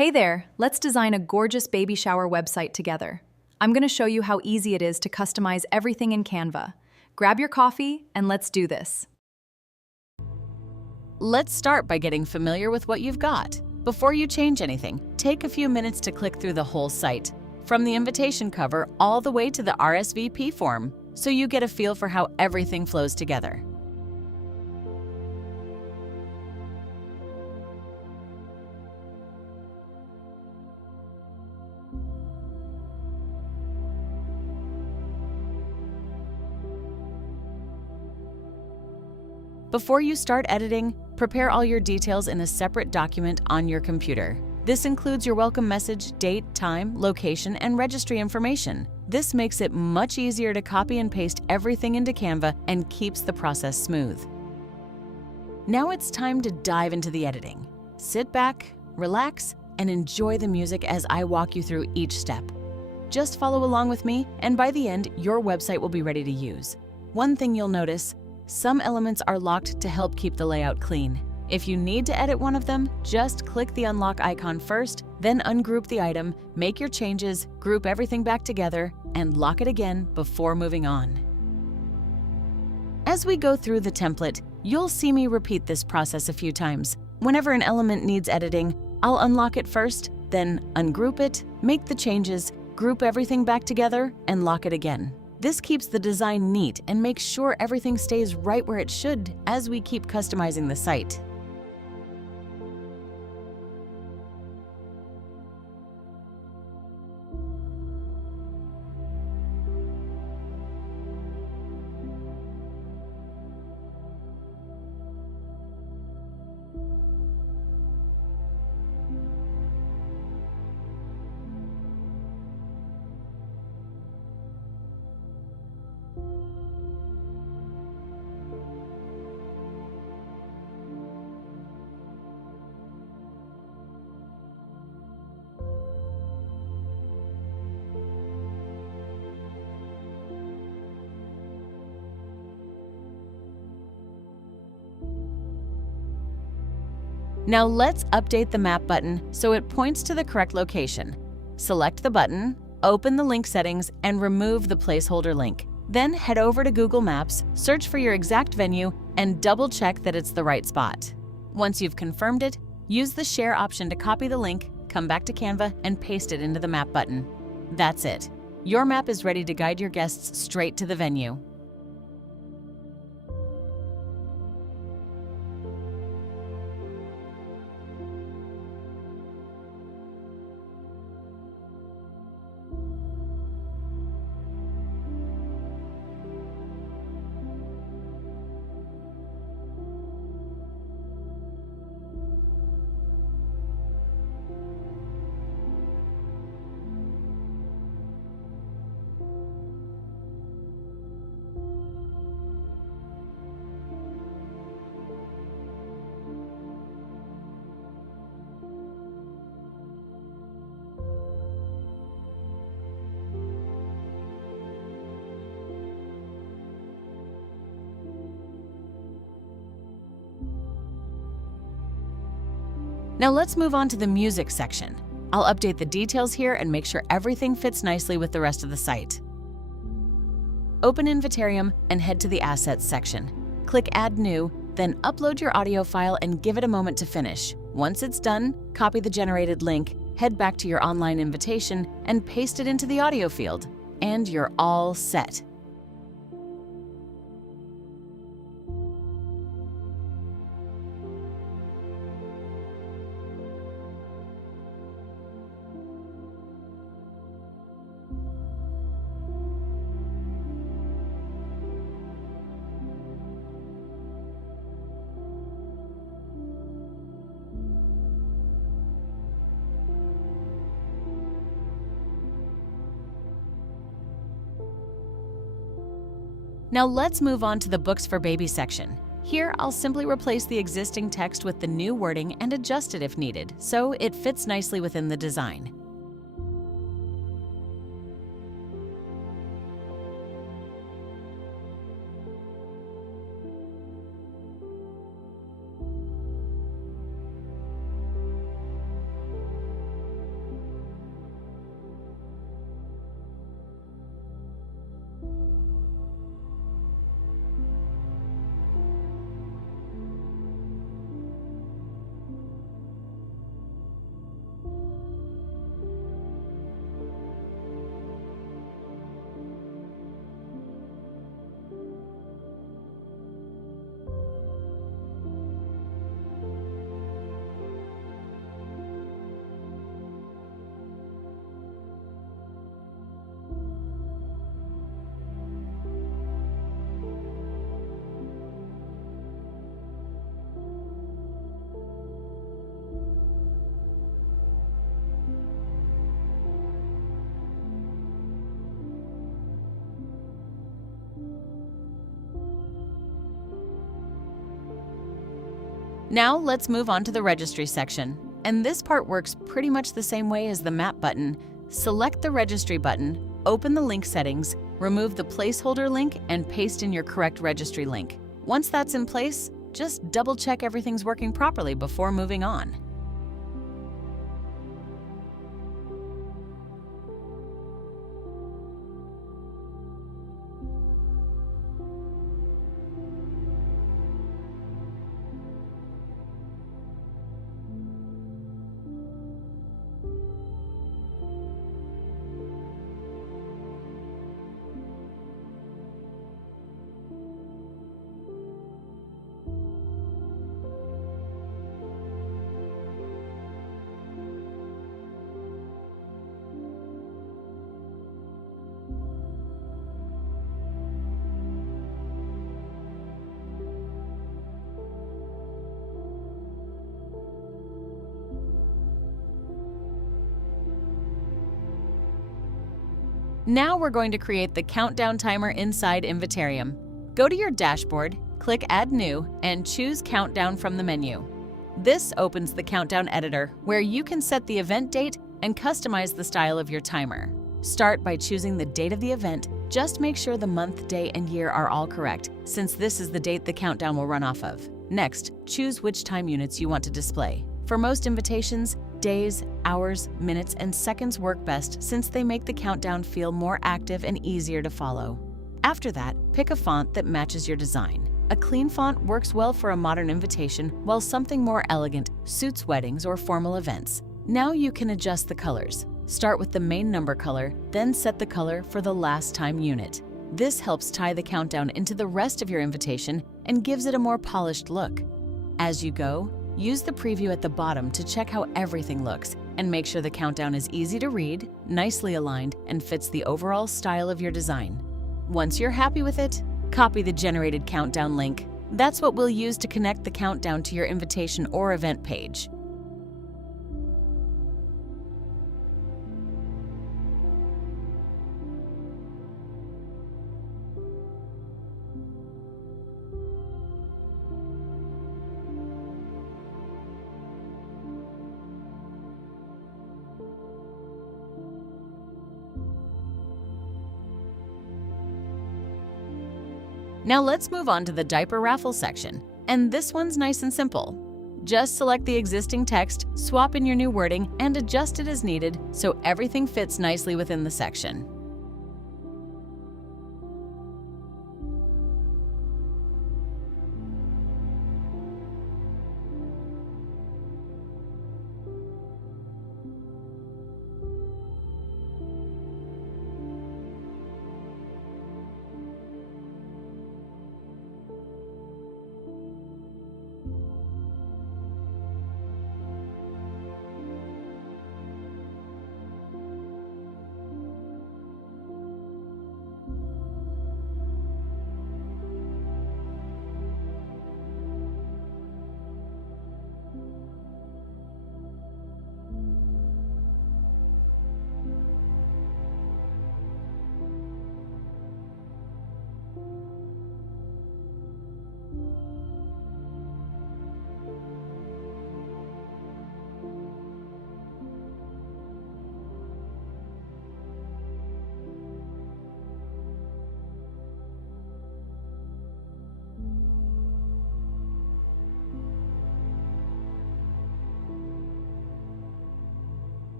Hey there, let's design a gorgeous baby shower website together. I'm going to show you how easy it is to customize everything in Canva. Grab your coffee and let's do this. Let's start by getting familiar with what you've got. Before you change anything, take a few minutes to click through the whole site, from the invitation cover all the way to the RSVP form, so you get a feel for how everything flows together. Before you start editing, prepare all your details in a separate document on your computer. This includes your welcome message, date, time, location, and registry information. This makes it much easier to copy and paste everything into Canva and keeps the process smooth. Now it's time to dive into the editing. Sit back, relax, and enjoy the music as I walk you through each step. Just follow along with me, and by the end, your website will be ready to use. One thing you'll notice: some elements are locked to help keep the layout clean. If you need to edit one of them, just click the unlock icon first, then ungroup the item, make your changes, group everything back together, and lock it again before moving on. As we go through the template, you'll see me repeat this process a few times. Whenever an element needs editing, I'll unlock it first, then ungroup it, make the changes, group everything back together, and lock it again. This keeps the design neat and makes sure everything stays right where it should as we keep customizing the site. Now let's update the map button so it points to the correct location. Select the button, open the link settings, and remove the placeholder link. Then head over to Google Maps, search for your exact venue, and double-check that it's the right spot. Once you've confirmed it, use the Share option to copy the link, come back to Canva, and paste it into the map button. That's it. Your map is ready to guide your guests straight to the venue. Now let's move on to the music section. I'll update the details here and make sure everything fits nicely with the rest of the site. Open Invitarium and head to the Assets section. Click Add New, then upload your audio file and give it a moment to finish. Once it's done, copy the generated link, head back to your online invitation, and paste it into the audio field. And you're all set. Now let's move on to the Books for Baby section. Here, I'll simply replace the existing text with the new wording and adjust it if needed, so it fits nicely within the design. Now let's move on to the registry section. And this part works pretty much the same way as the map button. Select the registry button, open the link settings, remove the placeholder link, and paste in your correct registry link. Once that's in place, just double check everything's working properly before moving on. Now we're going to create the countdown timer inside Invitarium. Go to your dashboard, click Add New, and choose Countdown from the menu. This opens the Countdown editor, where you can set the event date and customize the style of your timer. Start by choosing the date of the event. Just make sure the month, day, and year are all correct, since this is the date the countdown will run off of. Next, choose which time units you want to display. For most invitations, days, hours, minutes, and seconds work best since they make the countdown feel more active and easier to follow. After that, pick a font that matches your design. A clean font works well for a modern invitation, while something more elegant suits weddings or formal events. Now you can adjust the colors. Start with the main number color, then set the color for the last time unit. This helps tie the countdown into the rest of your invitation and gives it a more polished look. As you go, use the preview at the bottom to check how everything looks and make sure the countdown is easy to read, nicely aligned, and fits the overall style of your design. Once you're happy with it, copy the generated countdown link. That's what we'll use to connect the countdown to your invitation or event page. Now let's move on to the diaper raffle section, and this one's nice and simple. Just select the existing text, swap in your new wording, and adjust it as needed so everything fits nicely within the section.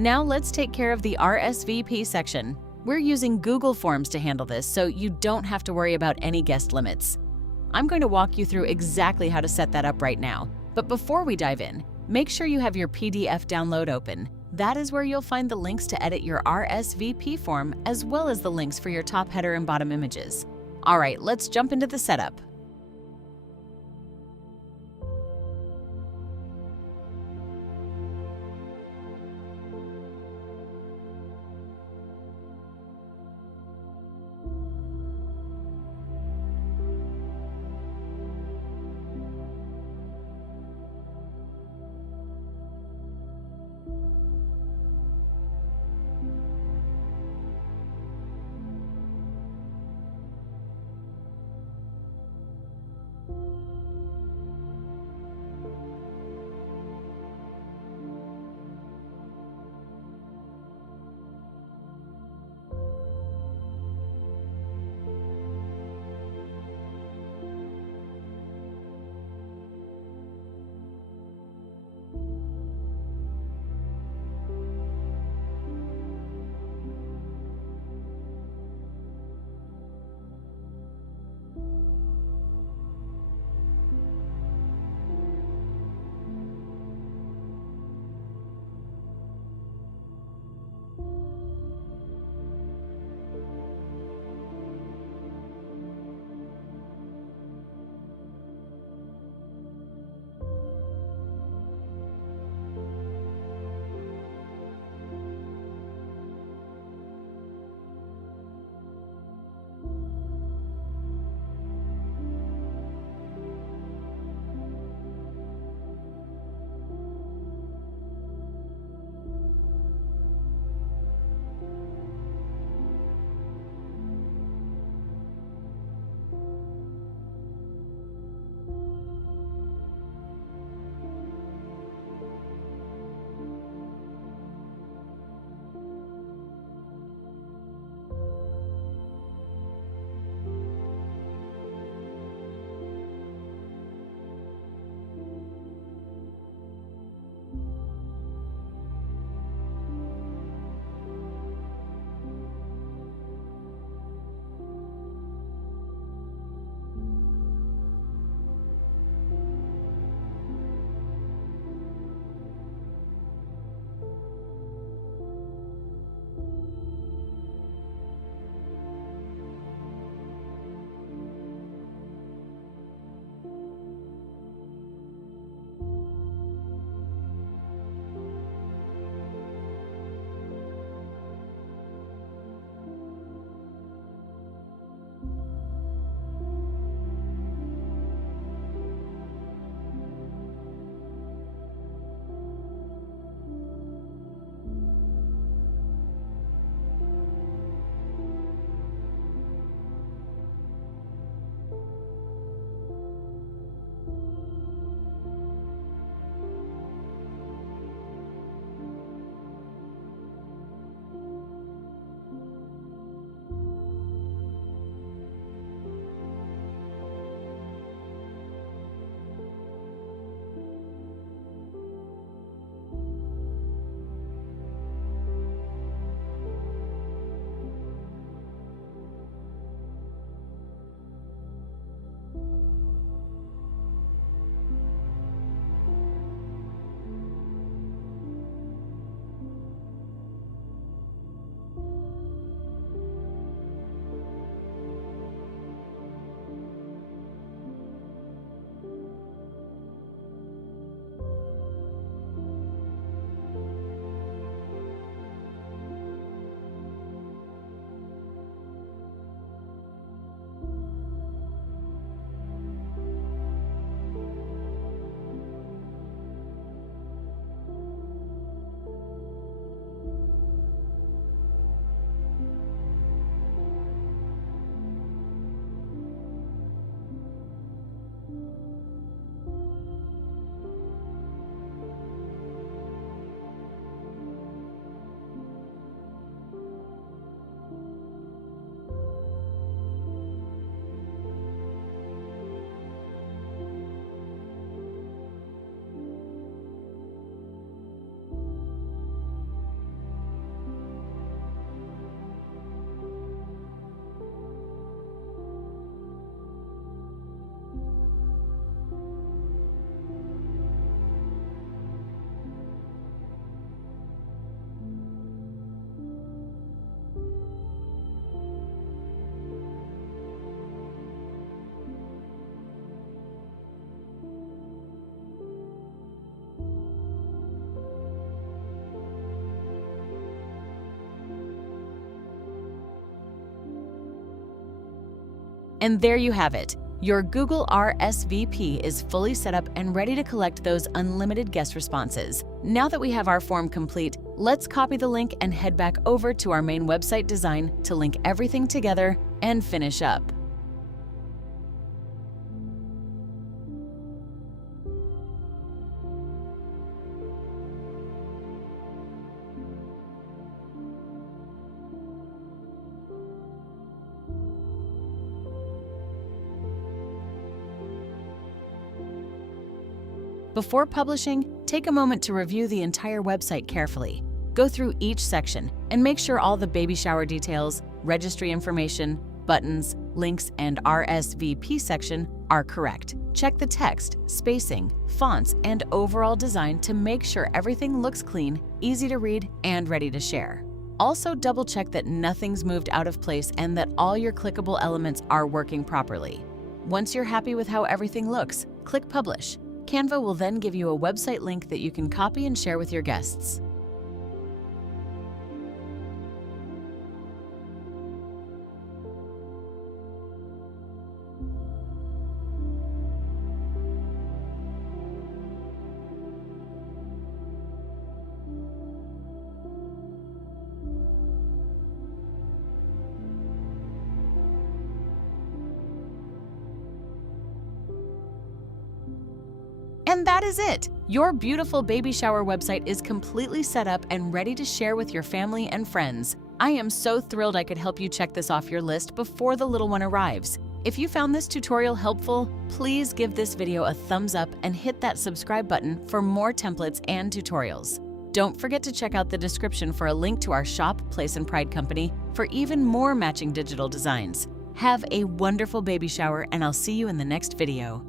Now let's take care of the RSVP section. We're using Google Forms to handle this, so you don't have to worry about any guest limits. I'm going to walk you through exactly how to set that up right now. But before we dive in, make sure you have your PDF download open. That is where you'll find the links to edit your RSVP form, as well as the links for your top header and bottom images. All right, let's jump into the setup. And there you have it. Your Google RSVP is fully set up and ready to collect those unlimited guest responses. Now that we have our form complete, let's copy the link and head back over to our main website design to link everything together and finish up. Before publishing, take a moment to review the entire website carefully. Go through each section and make sure all the baby shower details, registry information, buttons, links, and RSVP section are correct. Check the text, spacing, fonts, and overall design to make sure everything looks clean, easy to read, and ready to share. Also, double-check that nothing's moved out of place and that all your clickable elements are working properly. Once you're happy with how everything looks, click Publish. Canva will then give you a website link that you can copy and share with your guests. And that is it! Your beautiful baby shower website is completely set up and ready to share with your family and friends. I am so thrilled I could help you check this off your list before the little one arrives. If you found this tutorial helpful, please give this video a thumbs up and hit that subscribe button for more templates and tutorials. Don't forget to check out the description for a link to our shop, Place and Pride Company, for even more matching digital designs. Have a wonderful baby shower, and I'll see you in the next video.